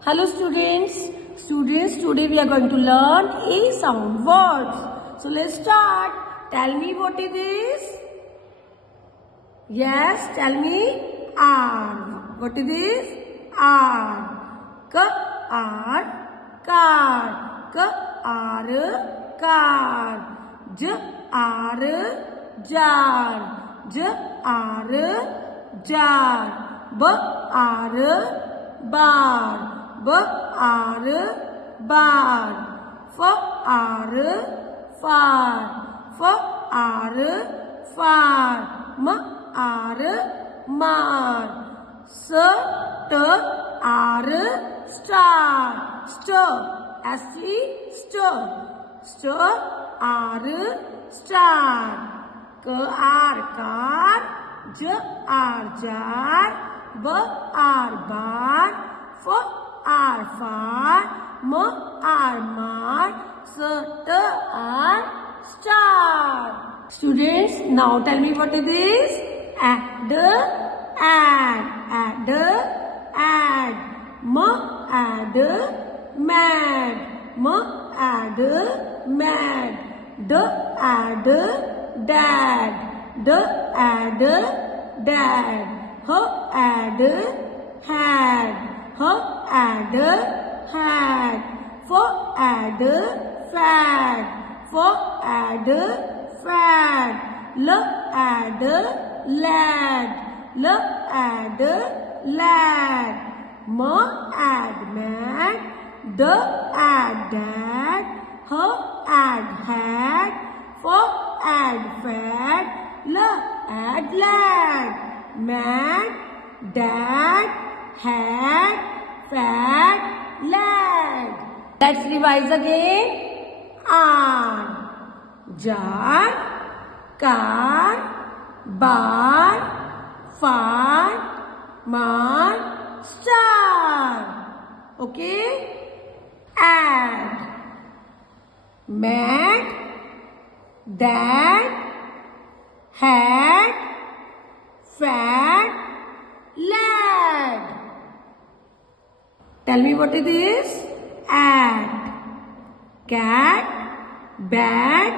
Hello students. Today we are going to learn A sound words. So let's start. Tell me what is this? Yes, tell me R. What is this? R. Car. K R car. Jar. Jar. Bar. Bar. Far. Mar. Star. Star. Car. Jar. Bar. Far. Mar. Star. Students, now tell me what it is. Add. Add. Mad. Mad. Dad. Dad. Had. Had. Had. Fad. Fad. Lad. Lad. Mad. Dad. Had. Fad. Lad. Mad. Dad. Had. Fad. Lad. Let's revise again. Jar. Car. Bar. Far. Mar. Star. Okay? Add. Mad. Dad. Had. Fad. Lad. Tell me what it is. Add. Cat. Bat.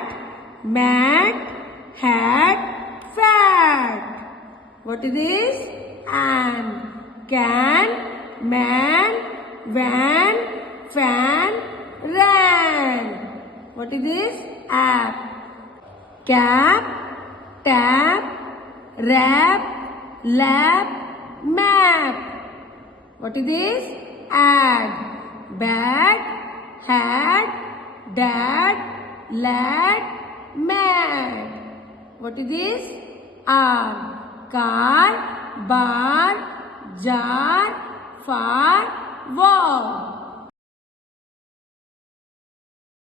Mad. Hat. Fat. What is this? Can. Man. Van. Fan. Ran. What is this? App. Cap. Tap. Rap. Lap. Map. What is this? Add. Bag. Had. Dad. Lad. Mad. What is this? Car. Bar. Jar. Far. War.